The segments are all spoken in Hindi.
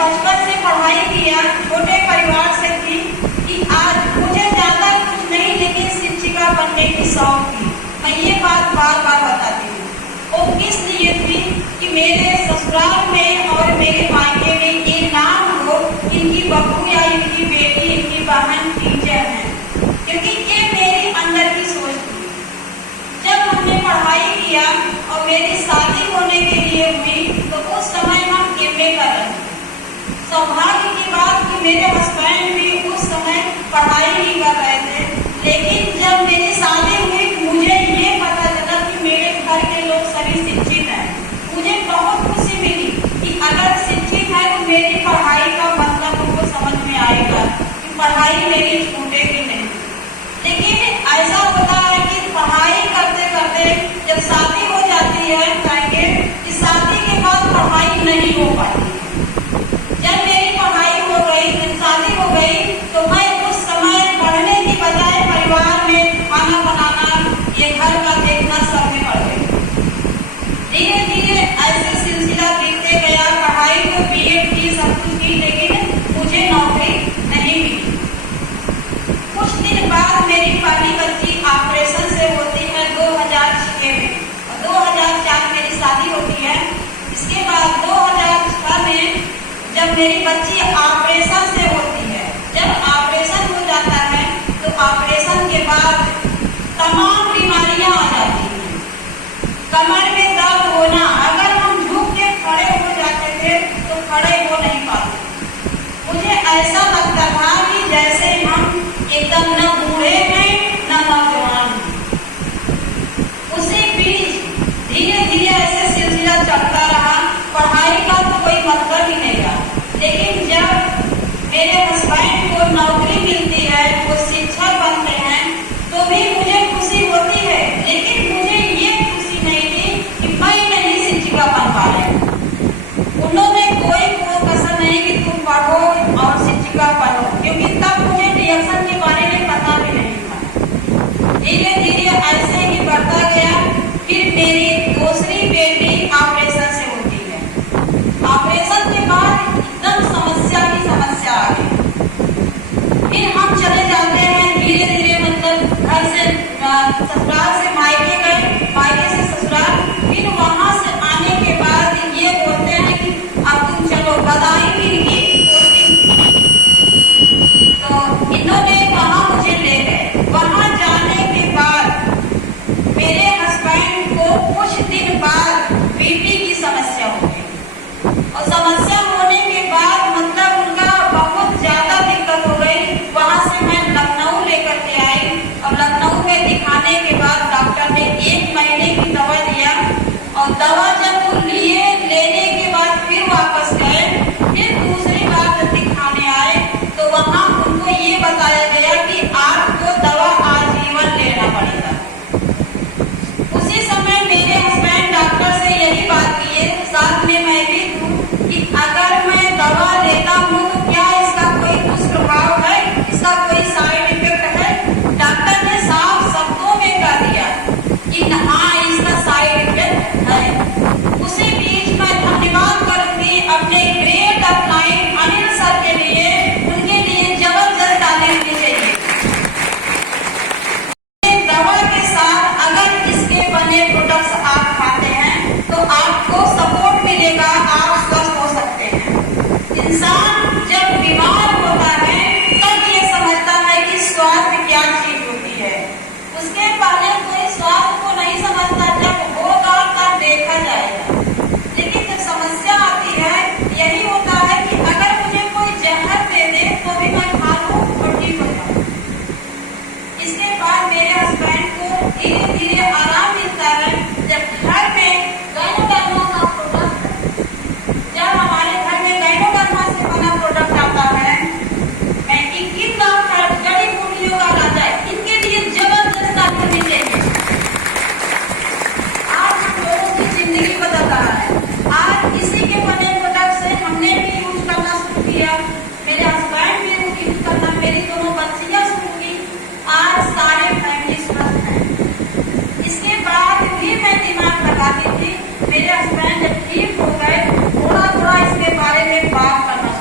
बचपन से पढ़ाई किया, छोटे परिवार से थी कि आज मुझे ज्यादा कुछ नहीं लेकिन शिक्षिका बनने की शौक थी। मैं ये बात बार बार बताती हूँ। वो किस लिए थी कि मेरे ससुराल में और मेरे मायके में ये नाम हो, इनकी बहू या इनकी बेटी, इनकी बहन टीचर है, क्योंकि ये मेरी अंदर की सोच थी। जब हमने पढ़ाई किया और मेरी शादी होने के लिए हुई तो उस समय हम एमए कर रहे थे। सौभाग्य की बात कि मेरे हस्बैंड भी उस समय पढ़ाई ही कर रहे थे, लेकिन जब मेरी शादी हुई मुझे ये पता चला कि मेरे घर के लोग सभी शिक्षित हैं। मुझे बहुत खुशी मिली कि अगर शिक्षित है तो मेरी पढ़ाई का मतलब उनको समझ में आएगा कि पढ़ाई मेरी छूटेगी नहीं। लेकिन ऐसा होता है कि पढ़ाई करते करते जब शादी हो जाती है, कहेंगे कि शादी के बाद पढ़ाई नहीं हो पाती। जब मेरी पढ़ाई हो गई, जब शादी हो गई, तो मैं उस समय पढ़ने की बजाय परिवार में खाना बनाना, ये घर का देखना सब में पड़ गई। धीरे धीरे ऐसे सिलसिला दिखते गया। पढ़ाई तो बीएड की, सब कुछ की, लेकिन मुझे नौकरी नहीं मिली। कुछ दिन बाद मेरी पहली बच्ची ऑपरेशन से होती है 2006 में, और 2004 मेरी शादी होती है। इसके बाद 2006 में जब मेरी बच्ची ऑपरेशन से होती है, जब ऑपरेशन हो जाता है तो ऑपरेशन के बाद तमाम बीमारियां आ जाती हैं। कमर में दर्द होना, अगर हम झुक के खड़े हो जाते थे तो खड़े हो नहीं पाते। मुझे ऐसा लगता था कि जैसे हम एकदम न बूढ़े हैं न नौजवान हैं। उसी बीच धीरे धीरे ऐसे सिलसिला चलता रहा। पढ़ाई का तो कोई मतलब ही नहीं रहा। लेकिन जब मेरे हस्बैंड को नौकरी मिलती है, वो शिक्षक बनते हैं, तो भी मुझे खुशी होती है। लेकिन मुझे ये खुशी नहीं थी कि मैं नहीं शिक्षिका बन पा रही। उन्होंने कोई कसर नहीं कि तुम पढ़ो और शिक्षिका बनो, क्योंकि तब मुझे रिएक्शन के बारे में पता भी नहीं था। धीरे धीरे ऐसे ही बढ़ता गया। फिर मेरी दूसरी बेटी ऑपरेशन से होती है। ऑपरेशन के बाद एकदम समस्या की समस्या आ गई। फिर हम चले जाते हैं धीरे धीरे, मतलब घर से ससुराल से मायके गए, मायके से ससुराल। फिर वहां से आने के बाद ये बोलते हैं कि अब तुम चलो, बधाई मिलेगी। तो इन्होंने वहां मुझे ले गए। वहां जाने के बाद मेरे हस्बैंड को कुछ दिन बाद बीपी की समस्या हो गई, और समस्या होने के बाद मतलब उनका बहुत ज्यादा दिक्कत हो गई। वहां से मैं लखनऊ लेकर के आई, और लखनऊ में दिखाने के बाद डॉक्टर ने 1 महीने की दवा दिया, और दवा जब वो लिए, लेने के बाद फिर वापस गए। फिर दूसरी बार जब दिखाने आए तो वहां उनको ये बताया गया कि आपको दवा आजीवन लेना पड़ेगा। उसी समय मेरे हस्बैंड डॉक्टर से यही बात किए, साथ में मैं भी हूँ, कि अगर मैं दवा लेता हूँ तो क्या इसका कोई दुष्प्रभाव है, इसका कोई साइड इफेक्ट है? डॉक्टर ने साफ शब्दों में कह दिया कि हाँ, इसका साइड इफेक्ट है। उसी बीच मैं धन्यवाद करूंगी अपने ग्रेट अपलाइन अनिल सर के लिए। उनके लिए जबरदस्त ताली होनी चाहिए। दवा के साथ अगर इसके बने प्रोडक्ट्स आप खाते हैं तो आपको सपोर्ट मिलेगा, आप स्वस्थ हो सकते हैं। इंसान जब बीमार होता है तब ये समझता है कि स्वास्थ्य क्या चीज होती है। उसके पहले कोई स्वास्थ्य को नहीं समझता, जब होगा तब देखा जाएगा। लेकिन जब समस्या आती है, यही होता है कि अगर मुझे कोई जहर दे दे तो भी मैं खा लूं और ठीक हो जाऊं। इसके बाद मेरे हस्बैंड को धीरे धीरे आराम मिलता है। जब घर में गायनोडर्मा का प्रोडक्ट, जब हमारे घर में गायनोडर्मा से बना प्रोडक्ट आता है, मैं 21 लाख जड़ी बूटियों का राजा, इनके लिए जबरदस्त तारीफ होनी चाहिए। आज हम लोगों की जिंदगी बदल रहा है। आज इसी के बने प्रोडक्ट से हमने भी यूज करना शुरू किया, मेरे हस्बैंड भी यूज करना, मेरी दोनों बच्चियां शुरू की। आज सारे फैमिली स्वस्थ हैं। इसके बाद भी मैं दिमाग लगाती थी। मेरे हस्बैंड जब ठीक हो गए, थोड़ा थोड़ा इसके बारे में बात करना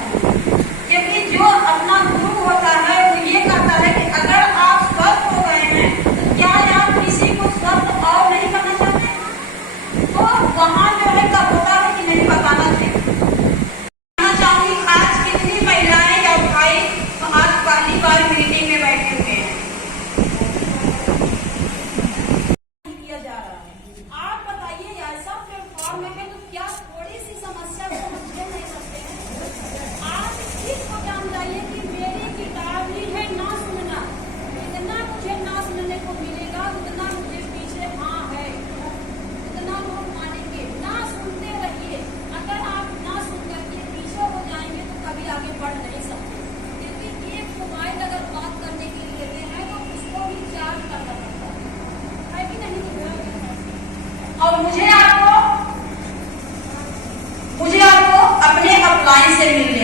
लाइन से मिल